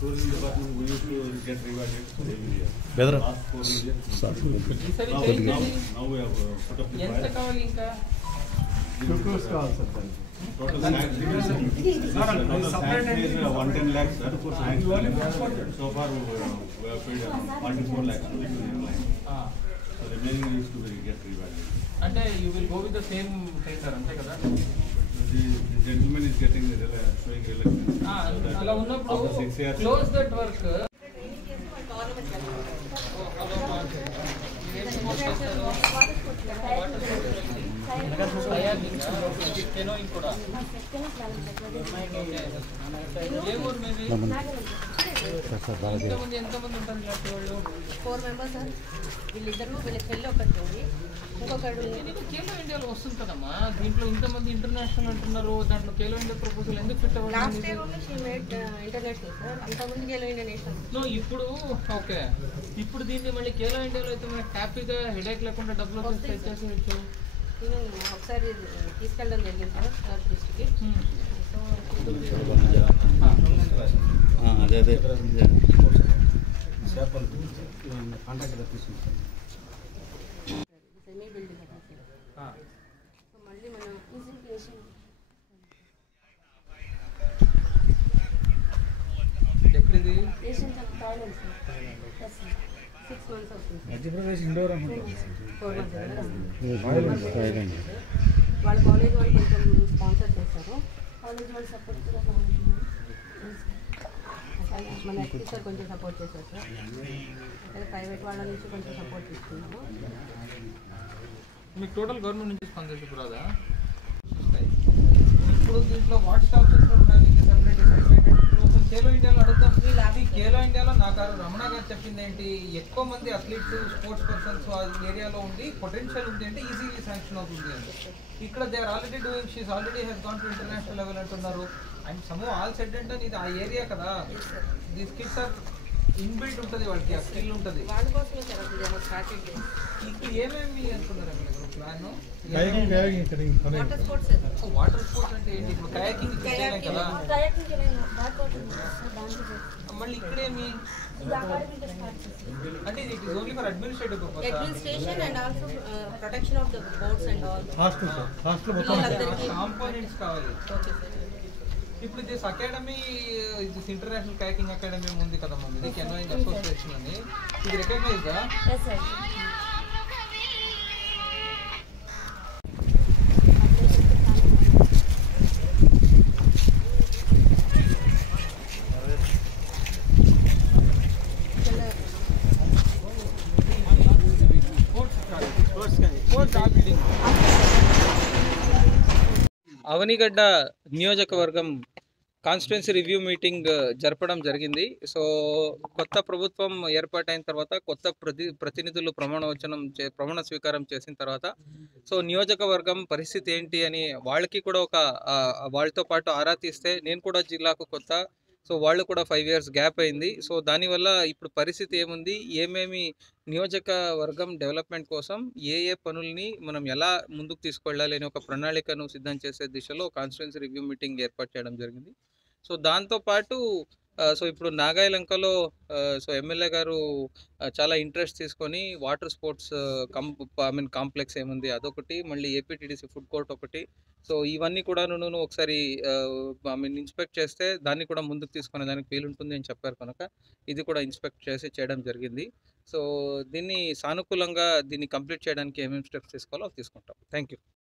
tourism department we used to get rewarded every year. Better. Last 4 years. Now we have put up the fire. Total tax is 110 lakhs, sir. So far we have paid 44 lakhs. So remaining used to get rewarded. And you will go with the same tender, ante kada? The gentleman is getting showing election. Ala unnappudu close that work. ఎంతమంది ఉంటారు ఇలాంటి వాళ్ళు? 4 members sir. వీళ్ళిద్దరు వీళ్ళ పెళ్ళి ఒకటి ఉంది, ఇంకొకడు ఖేలో ఇండియాలో వస్తుంది కదమ్మా. దీంట్లో ఇంతమంది ఇంటర్నేషనల్ అంటున్నారు, దాంట్లో ఖేలో ఇండియా ప్రపోజల్ ఎందుకు ఫిట్ అవ్వాలి? Last year only she made international sir. అంతకుముందు ఖేలో ఇండియా నేషనల్. నో ఇప్పుడు ఓకే, ఇప్పుడు దీన్ని మళ్ళీ ఖేలో ఇండియాలో అయితే మనకి హ్యాపీగా హెడేక్ లేకుండా డబ్బులు తెచ్చేసేయచ్చు. ఒకసారి తీసుకెళ్ళడం జరిగింది సార్ సార్ దృష్టికి. సో అదే సెమీ బిల్డింగ్ కదా సార్. సో మళ్ళీ మనం ఎక్కడిది పేషెంట్ థాయిలాండ్ సార్. 6 months అవుతుంది. మధ్యప్రదేశ్ ఇండోర్ 4 months వాళ్ళ కాలేజ్ వాళ్ళు కొంచెం స్పాన్సర్ చేస్తారు. కాలేజ్ వాళ్ళు సపోర్ట్ కూడా మన ఎక్స్ సార్ కొంచెం సపోర్ట్ చేశారు సార్. అదే ప్రైవేట్ వాళ్ళ నుంచి కొంచెం సపోర్ట్ తీసుకున్నాము. మీకు టోటల్ గవర్నమెంట్ నుంచి స్పాన్సర్షిప్ రాదా? ఇప్పుడు దీంట్లో వాట్ స్టాప్ ఖేలో ఇండియాలో అడుగుతాం. అది ఖేలో ఇండియాలో నాకు రమణ గారు చెప్పింది ఏంటి, ఎక్కువ మంది అథ్లీట్స్ స్పోర్ట్స్ పర్సన్స్ ఆ ఏరియాలో ఉండి పొటెన్షియల్ ఉంది అంటే ఈజీలీ శాంక్షన్ అవుతుంది అంటే. ఇక్కడ they are already doing, she's already has gone to international level అంటున్నారు. అండ్ సమ్ ఆల్ సెడ్ అంటే ఇది ఆ ఏరియా కదా, దీస్ కిడ్స్ ఆర్ ఇన్బిల్ట్ ఉంటుంది, వాళ్ళకి ఆ స్కిల్ ఉంటుంది. వాళ్ళ కోసమే సార్ అసలు స్టార్టెడ్ ఇప్పుడు ఏమేమి అనుకున్నారు అక్కడ plan? Water sports water sports అంటే ఏంటి? ఇప్పుడు కయాకింగ్ కదా, మళ్ళీ ఇక్కడేమి అంటే ఇది it is only for administrative purpose. Administration and also protection of the boats and all components కావాలి. Okay sir. ఇప్పుడు this academy, this international kayaking academy ఉంది కదా మంది కెనోయింగ్ అసోసియేషన్ అని, ఇది రికగ్నైజ్డా? Yes sir. అవనిగడ్డ నియోజకవర్గం కాన్స్టిట్యున్సీ రివ్యూ మీటింగ్ జరపడం జరిగింది. సో కొత్త ప్రభుత్వం ఏర్పాటైన తర్వాత కొత్త ప్రతినిధులు ప్రమాణ స్వీకారం చేసిన తర్వాత సో నియోజకవర్గం పరిస్థితి ఏంటి అని వాళ్ళకి కూడా వాళ్ళతో పాటు ఆరా తీస్తే, నేను కూడా జిల్లాకు కొత్త, సో వాళ్ళు కూడా 5 years గ్యాప్ అయింది. సో దానివల్ల ఇప్పుడు పరిస్థితి ఏముంది, ఏమేమి నియోజకవర్గం డెవలప్మెంట్ కోసం ఏ పనుల్ని మనం ఎలా ముందుకు తీసుకెళ్ళాలి అనే ఒక ప్రణాళికను సిద్ధం చేసే దిశలో కాన్స్టిట్యున్సీ రివ్యూ మీటింగ్ ఏర్పాటు చేయడం జరిగింది. సో దాంతోపాటు సో ఇప్పుడు నాగాయలంకలో సో ఎమ్మెల్యే గారు చాలా ఇంట్రెస్ట్ తీసుకొని వాటర్ స్పోర్ట్స్ కాంప్లెక్స్ ఏముంది అదొకటి, మళ్ళీ ఏపీటీడీసీ ఫుడ్ కోర్ట్ ఒకటి, సో ఇవన్నీ కూడా ఒకసారి ఇన్స్పెక్ట్ చేస్తే దాన్ని కూడా ముందుకు తీసుకునే దానికి వీలుంటుంది అని చెప్పారు కనుక ఇది కూడా ఇన్స్పెక్ట్ చేయడం జరిగింది. సో దీన్ని సానుకూలంగా దీన్ని కంప్లీట్ చేయడానికి ఏమేమి స్టెప్స్ తీసుకోవాలో తీసుకుంటాం. Thank you.